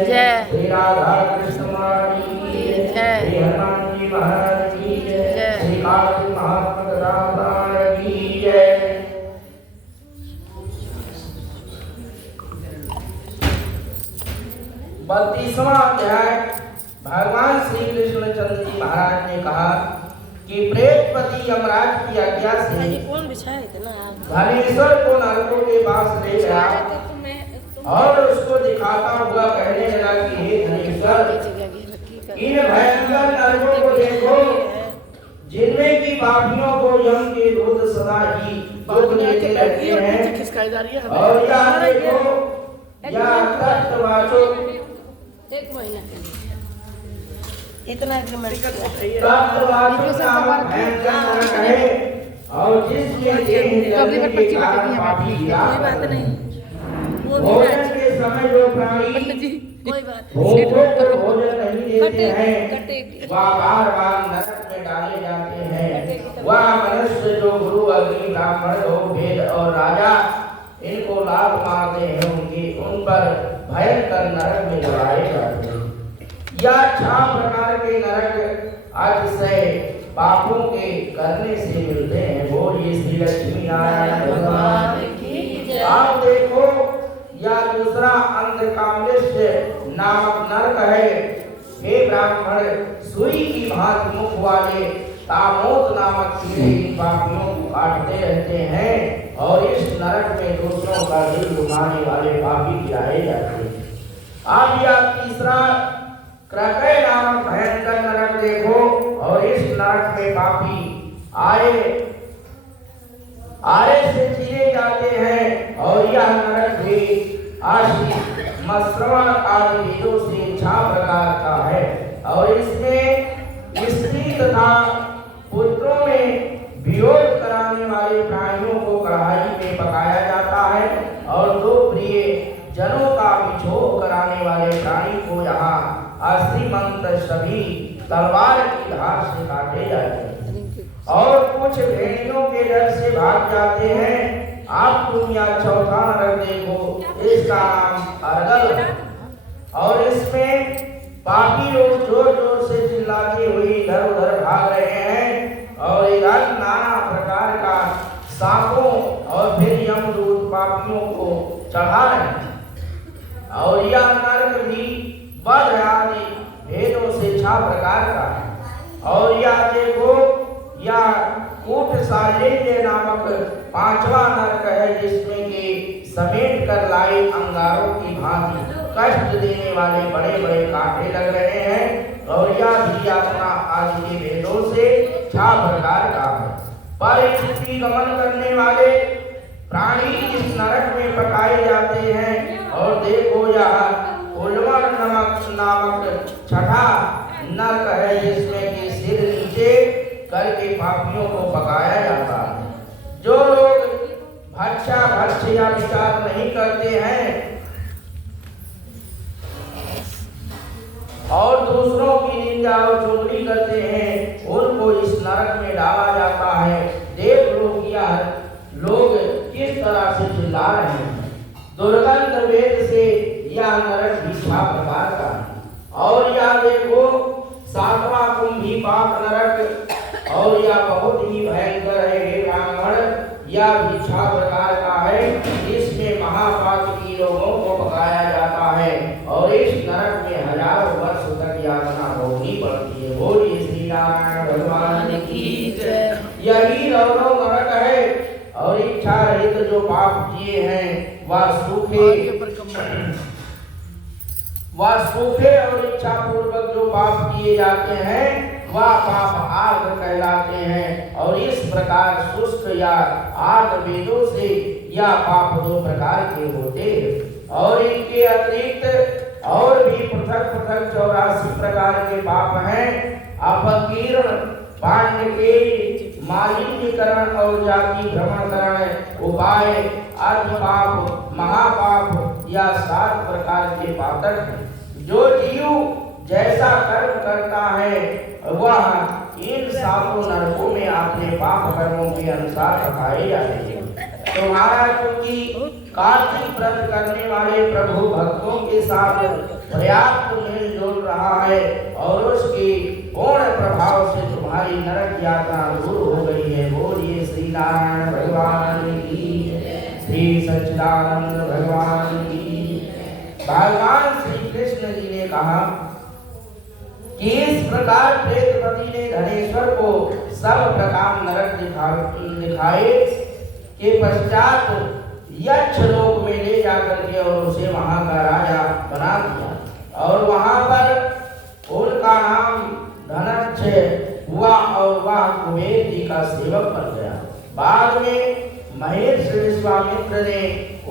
जय। श्री राधा कृष्ण महारानी की जय। श्री हनुमान जी महाराज की जय। श्री काशी महात्मा राम की जय। बत्तीसवां अध्याय। भगवान श्री कृष्णचंद्र जी महाराज ने कहा कि प्रेतपति यमराज की आज्ञा से धनेश्वर को नरकों के पास ले गया और उसको दिखाता हुआ कहने लगा कि हे धनेश्वर, इन भयंकर नरकों को देखो जिनमें की पापियों को यम के दूत सदा ही दुख देते रहते हैं। और यहाँ देखो, यह तत्ववाचो एक महीना के लिए इतना एग्रीमेंट और जिसमें के कारण पापी कोई बात नहीं, वो भोजन के समय जो प्राणी कोई बात भूखों को भोजन नहीं देते हैं वह बार बार नरक में डाले जाते हैं। वह मनुष्य जो गुरु अग्नि ब्राह्मण लोग वेद और राजा इनको लाभ मारते हैं उन पर भयंकर नरक में जलाए जाते हैं। या 6 प्रकार के नरक अतिशय पापों के करने से मिलते हैं। बोलिए श्री लक्ष्मी नारायण भगवान की जय। आप देखो, या दूसरा अंधकामेश्य नामक नरक है। हे ब्राह्मण, सुई की भांति मुख वाले तामोद नामक कीड़े पापियों को काटते रहते हैं और इस नरक में दूसरों का दिल दुखाने वाले पापी गिराए जाते हैं। अब यह तीसरा क्रकय नामक भयंकर नरक देखो, और इस नरक में पापी आरे से चीरे जाते हैं। और यह नरक भी आशी मश्रवण आदि वेदों से 6 प्रकार का है। और इसमें स्त्री तथा पुत्रों में वियोग कराने वाले प्राणियों को कढ़ाई में पकाया जाता है और 2 प्रिय जनों का विछोह कराने वाले प्राणी को यहाँ अश्रीमंत सभी तलवार की धार से काटे जाते हैं और कुछ भेड़ियों के डर से भाग जाते हैं। आप तुम यह चौथा नरक देखो, इसका नाम अर्गल। और इसमें पापी लोग जोर जोर से चिल्लाते हुए इधर उधर भाग रहे हैं और इधर नाना प्रकार का सांपों और फिर यमदूत पापियों को चढ़ा रहे हैं। और यह नरक भी वध आदि भेदों से 6 प्रकार का है। और यह देखो, यह कूट सालेल्य नामक 5वां नरक है, जिसमें कि समेट कर लाए अंगारों की भांति कष्ट देने वाले बड़े बड़े कांटे लग रहे हैं। और यह भी यातना आदि के भेदों से 6 प्रकार का है। पर इसकी गमन करने वाले प्राणी इस नरक में पकाए जाते हैं। और देखो, यह उल्वन नामक 6ठा नरक है, जिसमें कि सिर नीचे करके पापियों को पकाया जाता है। जो लोग भक्ष्य या विचार नहीं करते हैं और दूसरों की निंदा और चुगली करते हैं, उनको इस नरक में डाला जाता है। देख लो कि लोग किस तरह से चिल्ला रहे हैं। दुर्गंध वेद से यह नरक भी 6 प्रकार का है। और यह देखो, 7वां कुंभी पाप नरक, और यह बहुत ही भयंकर है। हे ब्राह्मण, यह भी 6 प्रकार का है। इसमें महापातकी लोगों को पकाया जाता है और इस नरक में हजारों वर्ष तक यातना भोगनी पड़ती है। बोलिए श्री नारायण भगवान की जय। यही रौरव नरक है। और इच्छा रहित जो पाप किए हैं वह सूखे और इच्छा पूर्वक जो पाप किए जाते हैं वह पाप आग कहलाते हैं। और इस प्रकार शुष्क या आग वेदों से यह पाप 2 प्रकार के होते हैं। और इनके अतिरिक्त और भी पृथक पृथक 84 प्रकार के पाप हैं। अपकीर्ण, पांडकेय, मालिन्यकरण और जाति भ्रमणकरण, उपाय, अर्धपाप, महापाप, या 7 प्रकार के पातक हैं। जो जीव जैसा कर्म करता है वह इन 7 नरकों में अपने पाप कर्मों के अनुसार पकाए जाते हैं। तुम्हारा क्योंकि कार्तिक व्रत करने वाले प्रभु भक्तों के साथ पर्याप्त मेल जोल रहा है और उसके पूर्ण प्रभाव से तुम्हारी नरक यात्रा दूर हो गई है। बोलिए श्री नारायण भगवान की, श्री सच्चिदानंद भगवान की। भगवान श्री कृष्ण जी ने कहा कि इस प्रकार प्रेतपति ने धनेश्वर को सब प्रकार नरक दिखाए के पश्चात यक्ष लोक में ले जाकर के और उसे वहां का राजा बना दिया और वहां पर उनका नाम धनंजय हुआ और वह कुबेर जी का सेवक बन गया। बाद में महर्षि विश्वामित्र ने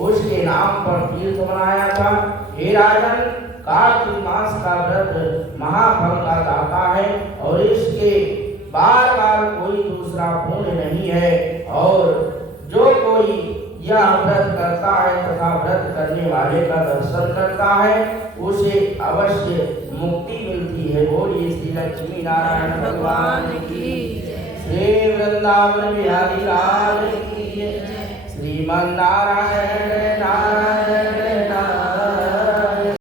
उसके नाम पर तीर्थ बनाया था। हे राजन, कार्तिक मास का व्रत महाफल का दाता है और इसके बार बार कोई दूसरा पुण्य नहीं है और जो कोई यह व्रत करता है तथा व्रत करने वाले का दर्शन करता है उसे अवश्य मुक्ति मिलती है। बोलिए श्री लक्ष्मी नारायण भगवान की, श्री वृंदावन बिहारी लाल की, श्रीमन नारायण नारायण